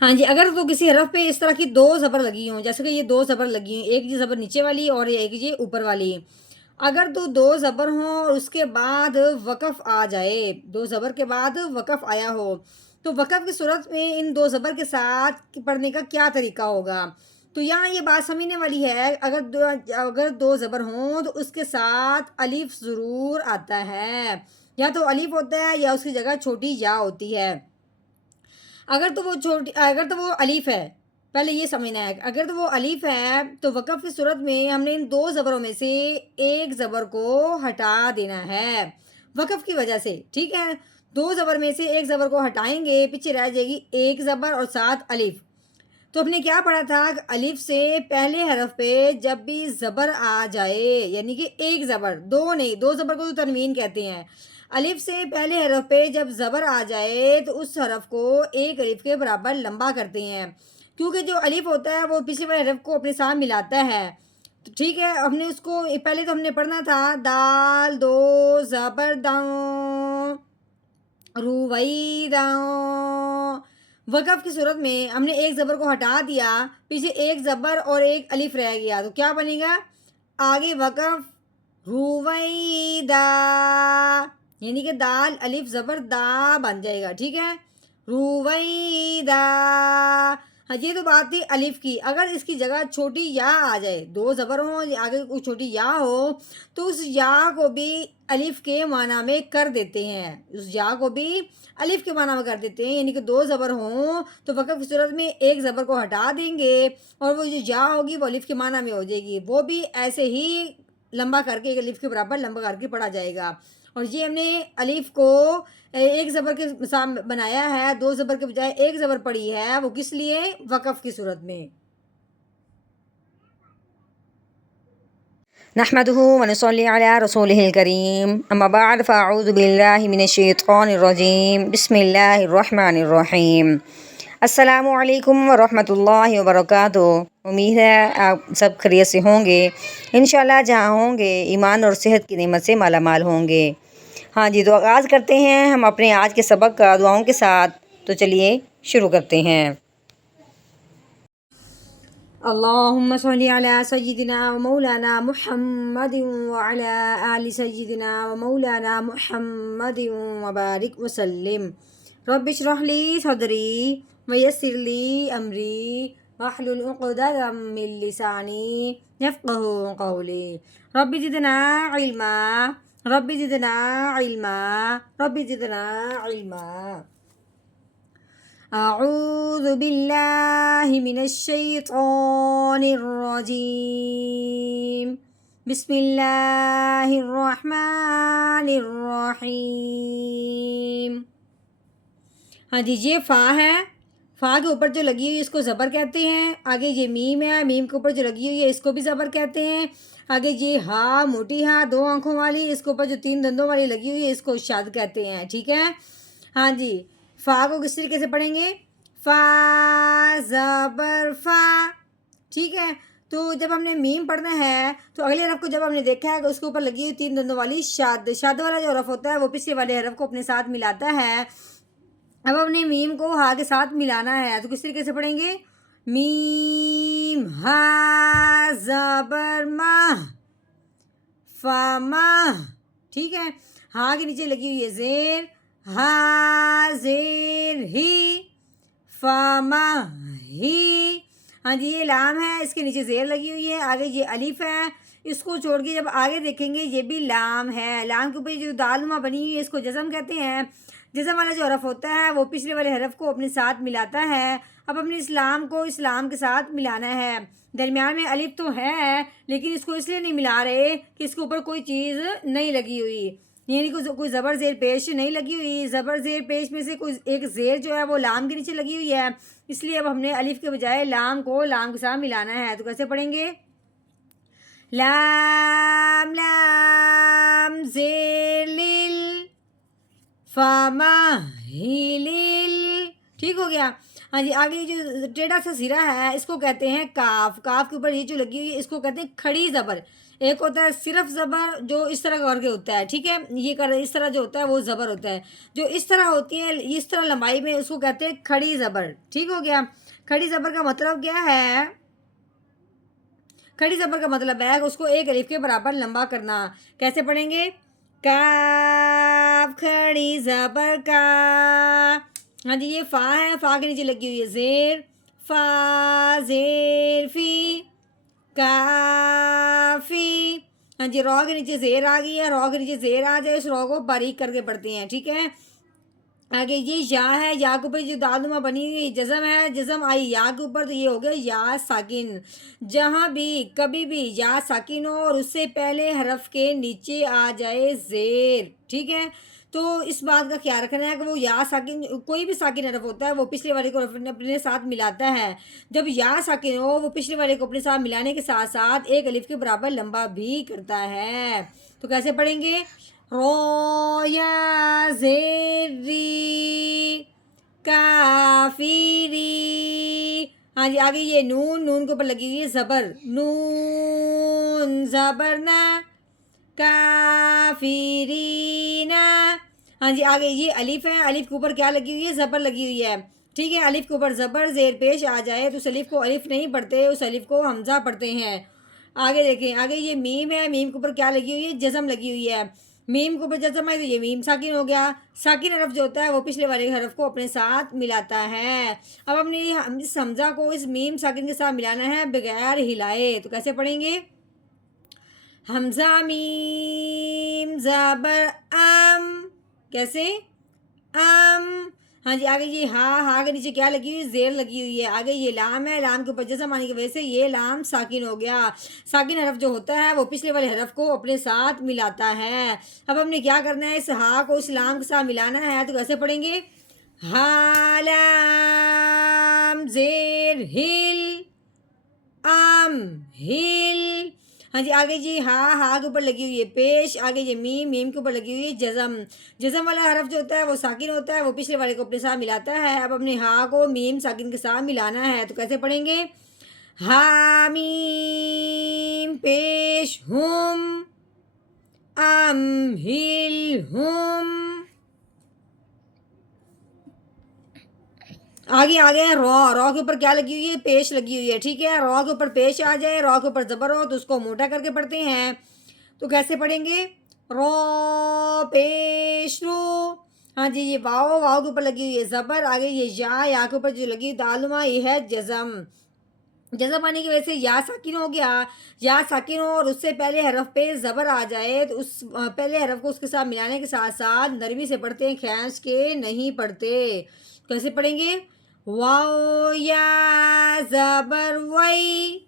ہاں جی، اگر تو کسی حرف پہ اس طرح کی دو زبر لگی ہوں، جیسے کہ یہ دو زبر لگی ہوں، ایک جی زبر نیچے والی اور ایک جی اوپر والی، اگر تو دو زبر ہوں اور اس کے بعد وقف آ جائے، دو زبر کے بعد وقف آیا ہو، تو وقف کی صورت میں ان دو زبر کے ساتھ پڑھنے کا کیا طریقہ ہوگا؟ تو یہاں یہ بات سمجھنے والی ہے، اگر دو زبر ہوں تو اس کے ساتھ الف ضرور آتا ہے، یا تو الف ہوتا ہے یا اس کی جگہ چھوٹی یا ہوتی ہے۔ اگر تو وہ الف ہے، پہلے یہ سمجھنا ہے، اگر تو وہ الف ہے تو وقف کی صورت میں ہم نے ان دو زبروں میں سے ایک زبر کو ہٹا دینا ہے وقف کی وجہ سے، ٹھیک ہے؟ دو زبر میں سے ایک زبر کو ہٹائیں گے، پیچھے رہ جائے گی ایک زبر اور ساتھ الف۔ تو ہم نے کیا پڑھا تھا کہ الف سے پہلے حرف پہ جب بھی زبر آ جائے، یعنی کہ ایک زبر، دو نہیں، دو زبر کو تو تنوین کہتے ہیں، الف سے پہلے حرف پہ جب زبر آ جائے تو اس حرف کو ایک الف کے برابر لمبا کرتے ہیں، کیونکہ جو الف ہوتا ہے وہ پچھلے والے حرف کو اپنے ساتھ ملاتا ہے۔ تو ٹھیک ہے، ہم نے اس کو پہلے تو ہم نے پڑھنا تھا دال دو زبر داؤں روئی داؤں، وقف کی صورت میں ہم نے ایک زبر کو ہٹا دیا، پیچھے ایک زبر اور ایک الف رہ گیا، تو کیا بنے گا؟ آگے وقف رویدا، یعنی کہ دال الف زبر دا بن جائے گا، ٹھیک ہے؟ رویدا۔ ہاں، یہ تو بات تھی الف کی۔ اگر اس کی جگہ چھوٹی یا آ جائے، دو زبر ہوں آگے کوئی چھوٹی یا ہو، تو اس یا کو بھی الف کے معنی میں کر دیتے ہیں، اس یا کو بھی الف کے معنی میں کر دیتے ہیں، یعنی کہ دو زبر ہوں تو وقف کی صورت میں ایک زبر کو ہٹا دیں گے اور وہ جو یا ہوگی وہ الف کے معنی میں ہو جائے گی، وہ بھی ایسے ہی لمبا کر کے ایک الف کے برابر لمبا کر کے پڑھا جائے گا۔ اور یہ ہم نے الف کو ایک زبر کے ساتھ بنایا ہے، دو زبر کے بجائے ایک زبر پڑی ہے، وہ کس لیے؟ وقف کی صورت میں۔ نحمده ونصلي على رسوله الكريم اما بعد فاعوذ بالله من الشیطان الرجیم بسم اللہ الرحمن الرحیم۔ السلام علیکم ورحمۃ اللہ وبرکاتہ۔ امید ہے آپ سب خیریت سے ہوں گے، انشاءاللہ جہاں ہوں گے ایمان اور صحت کی نعمت سے مالا مال ہوں گے۔ ہاں جی، تو آغاز کرتے ہیں ہم اپنے آج کے سبق کا دعاؤں کے ساتھ، تو چلیے شروع کرتے ہیں۔ اللهم صل على سيدنا ومولانا محمد وعلى آل سيدنا ومولانا محمد وبارك وسلم۔ رب اشرح لي صدري ويسر لي أمري واحلل عقدة من لساني يفقهوا قولي، رب زدنا علما، رب زدنا علما، رب زدنا علما۔ اعوذ باللہ من الشیطان الرجیم، بسم اللہ الرحمن الرحیم۔ ہاں جی، یہ فا ہے، فا کے اوپر جو لگی ہوئی اس کو زبر کہتے ہیں، آگے یہ میم ہے، میم کے اوپر جو لگی ہوئی ہے اس کو بھی زبر کہتے ہیں، آگے یہ ہا موٹی ہا دو آنکھوں والی، اس کے اوپر جو تین دندوں والی لگی ہوئی ہے اس کو شاد کہتے ہیں، ٹھیک ہے؟ ہاں جی، فا کو کس طریقے سے پڑھیں گے؟ فا زبر فا، ٹھیک ہے؟ تو جب ہم نے میم پڑھنا ہے تو اگلے حرف کو جب ہم نے دیکھا ہے کہ اس کے اوپر لگی ہوئی تین دندوں والی شاد، شاد والا جو حرف ہوتا ہے وہ پچھلے والے حرف کو اپنے ساتھ ملاتا ہے۔ اب ہم نے میم کو ہا کے ساتھ ملانا ہے، تو کس طریقے سے پڑھیں گے؟ میم ہا زبر ماہ، فما، ٹھیک ہے؟ ہا کے نیچے لگی ہوئی ہے زیر، ہا زیر ہی، فما ہی۔ ہاں جی، یہ لام ہے، اس کے نیچے زیر لگی ہوئی ہے، آگے یہ الف ہے، اس کو چھوڑ کے جب آگے دیکھیں گے یہ بھی لام ہے، لام کے اوپر جو دال نما بنی ہوئی ہے اس کو جزم کہتے ہیں۔ جزم والا جو حرف ہوتا ہے وہ پچھلے والے حرف کو اپنے ساتھ ملاتا ہے۔ اب اپنے اسلام کو اسلام کے ساتھ ملانا ہے، درمیان میں الف تو ہے لیکن اس کو اس لیے نہیں ملا رہے کہ اس کے اوپر کوئی چیز نہیں لگی ہوئی، یعنی کوئی زبر زیر پیش نہیں لگی ہوئی، زبر زیر پیش میں سے کوئی ایک زیر جو ہے وہ لام کے نیچے لگی ہوئی ہے، اس لیے اب ہم نے الف کے بجائے لام کو لام کے ساتھ ملانا ہے، تو کیسے پڑھیں گے؟ لام لام زیر لیل فما ہی لیل، ٹھیک ہو گیا؟ ہاں جی آگے یہ جو ٹیڑھا سا سرا ہے اس کو کہتے ہیں کاف. کاف کے اوپر یہ جو لگی ہوئی ہے اس کو کہتے ہیں کھڑی زبر. ایک ہوتا ہے صرف زبر جو اس طرح کر کے ہوتا ہے, ٹھیک ہے, یہ کر اس طرح جو ہوتا ہے وہ زبر ہوتا ہے. جو اس طرح ہوتی ہے اس طرح لمبائی میں اس کو کہتے ہیں کھڑی زبر. ٹھیک ہو گیا. کھڑی زبر کا مطلب کیا ہے؟ کھڑی زبر کا مطلب ہے اس کو ایک الف کے برابر لمبا کرنا. کیسے پڑھیں گے؟ کاف کھڑی زبر کا. ہاں جی یہ فا ہے, فا کے نیچے لگی ہوئی ہے زیر. فا زیر فی کافی. ہاں جی رو کے نیچے زیر آ گئی ہے, رو کے نیچے زیر آ جائے اس رو کو باریک کر کے پڑھتے ہیں. ٹھیک ہے. آگے یہ یا ہے, یا کے اوپر جو دالنما بنی ہوئی جزم ہے, جزم آئی یا کے اوپر تو یہ ہو گیا یا ساکن. جہاں بھی کبھی بھی یا ساکن ہو اور اس سے پہلے حرف کے نیچے آ جائے زیر. ٹھیک ہے. تو اس بات کا خیال رکھنا ہے کہ وہ یا ساکن کوئی بھی ساکن حرف ہوتا ہے وہ پچھلے والے کو اپنے ساتھ ملاتا ہے. جب یا ساکن ہو وہ پچھلے والے کو اپنے ساتھ ملانے کے ساتھ ساتھ ایک الف کے برابر لمبا بھی کرتا ہے. تو کیسے پڑھیں گے؟ رو یا زیر ری کافی ری. ہاں جی آگے یہ نون, نون کے اوپر لگی ہوئی ہے زبر. نون زبر نا کافرین. ہاں جی آگے یہ الف ہے, الف کے اوپر کیا لگی ہوئی ہے؟ زبر لگی ہوئی ہے. ٹھیک ہے. الف کے اوپر زبر زیر پیش آ جائے تو اس الف کو الف نہیں پڑھتے, اس الف کو حمزہ پڑھتے ہیں. آگے دیکھیں, آگے یہ میم ہے, میم کے اوپر کیا لگی ہوئی ہے؟ جزم لگی ہوئی ہے. میم کے اوپر جزم ہے تو یہ میم ساکن ہو گیا. ساکن حرف جو ہوتا ہے وہ پچھلے والے حرف کو اپنے ساتھ ملاتا ہے. اب ہم نے اس حمزہ کو اس میم ساکن کے ساتھ ملانا ہے بغیر ہلائے. تو کیسے پڑھیں گے؟ حمزہ میم زبر ام. کیسے؟ ام. ہاں جی آگے یہ ہا کے نیچے کیا لگی ہوئی؟ زیر لگی ہوئی ہے. آگے یہ لام ہے, لام کے اوپر جزم آنے کی وجہ سے یہ لام ساکن ہو گیا. ساکن حرف جو ہوتا ہے وہ پچھلے والے حرف کو اپنے ساتھ ملاتا ہے. اب ہم نے کیا کرنا ہے؟ اس ہا کو اس لام کے ساتھ ملانا ہے. تو کیسے پڑھیں گے؟ ہا لام زیر ہل ام ہل. ہاں جی آگے جی ہا کے اوپر لگی ہوئی ہے پیش. آگے یہ میم, میم کے اوپر لگی ہوئی ہے جزم. جزم والا حرف جو ہوتا ہے وہ ساکن ہوتا ہے, وہ پچھلے والے کو اپنے ساتھ ملاتا ہے. اب اپنے ہا کو میم ساکن کے ساتھ ملانا ہے. تو کیسے پڑھیں گے؟ ہا میم پیش ہم ام ہل ہم. آگے آگے رو, رو کے اوپر کیا لگی ہوئی ہے؟ پیش لگی ہوئی ہے. ٹھیک ہے. رو کے اوپر پیش آ جائے, رو کے اوپر زبر ہو تو اس کو موٹا کر کے پڑھتے ہیں. تو کیسے پڑھیں گے؟ رو پیش رو. ہاں جی یہ واو, واو کے اوپر لگی ہوئی ہے زبر. آگے یہ یا کے اوپر جو لگی دالما یہ ہے جزم. جزم آنے کی وجہ سے یا ساکن ہو گیا. یا ساکن ہو اور اس سے پہلے حرف پہ زبر آ جائے تو اس پہلے حرف کو اس کے ساتھ ملانے کے ساتھ ساتھ نرمی سے پڑھتے ہیں, کھینچ کے نہیں پڑھتے. کیسے پڑھیں گے؟ واو یا زبر وئی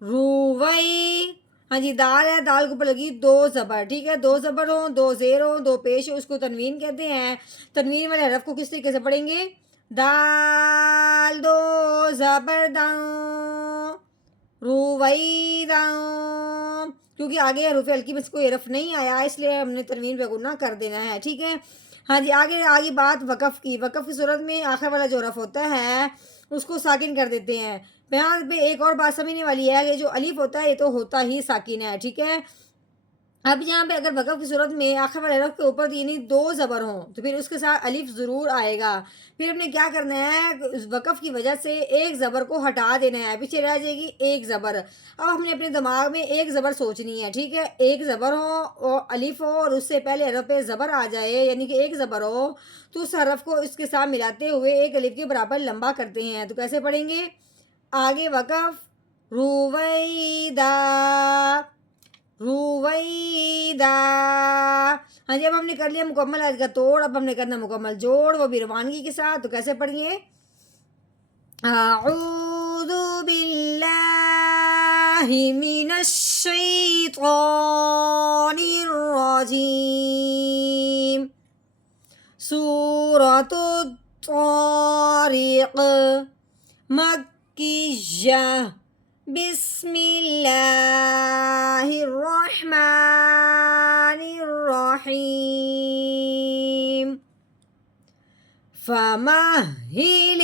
رووئی. ہاں جی دال ہے, دال کے اوپر لگی دو زبر. ٹھیک ہے. دو زبر ہوں, دو زیر ہوں, دو پیش ہوں, اس کو تنوین کہتے ہیں. تنوین والے حرف کو کس طریقے سے پڑھیں گے؟ دال دو زبر داؤں رووئی داؤں. کیونکہ آگے حروف ہلکی میں اس کو حرف نہیں آیا اس لیے ہم نے تنوین پہ گنا کر دینا ہے. ٹھیک ہے. ہاں جی آگے بات وقف کی. وقف کی صورت میں آخر والا جو حرف ہوتا ہے اس کو ساکن کر دیتے ہیں. یہاں پہ ایک اور بات سمجھنے والی ہے کہ جو الف ہوتا ہے یہ تو ہوتا ہی ساکن ہے. ٹھیک ہے. اب یہاں پہ اگر وقف کی صورت میں آخر والے حرف کے اوپر یعنی دو زبر ہوں تو پھر اس کے ساتھ الف ضرور آئے گا. پھر ہم نے کیا کرنا ہے؟ وقف کی وجہ سے ایک زبر کو ہٹا دینا ہے, پیچھے رہ جائے گی ایک زبر. اب ہم نے اپنے دماغ میں ایک زبر سوچنی ہے. ٹھیک ہے. ایک زبر ہو اور الف ہو اور اس سے پہلے حرف پہ زبر آ جائے یعنی کہ ایک زبر ہو تو اس حرف کو اس کے ساتھ ملاتے ہوئے ایک الف کے برابر لمبا کرتے ہیں. تو کیسے پڑھیں گے؟ آگے وقف رویدہ رویدہ. ہاں جی اب ہم نے کر لیا مکمل آیت کا توڑ. اب ہم نے کرنا مکمل جوڑ, وہ بھی روانگی کے ساتھ. تو کیسے پڑھیے؟ اعوذ باللہ من الشیطان الرجیم. سورۃ الطارق مکیہ. بسم اللہ الرحمن الرحیم. فمهل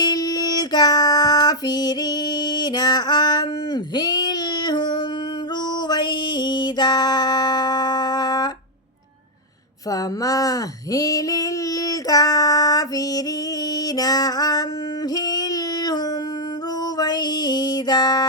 الكافرين أمهلهم رويدا فمهل الكافرين أمهلهم رويدا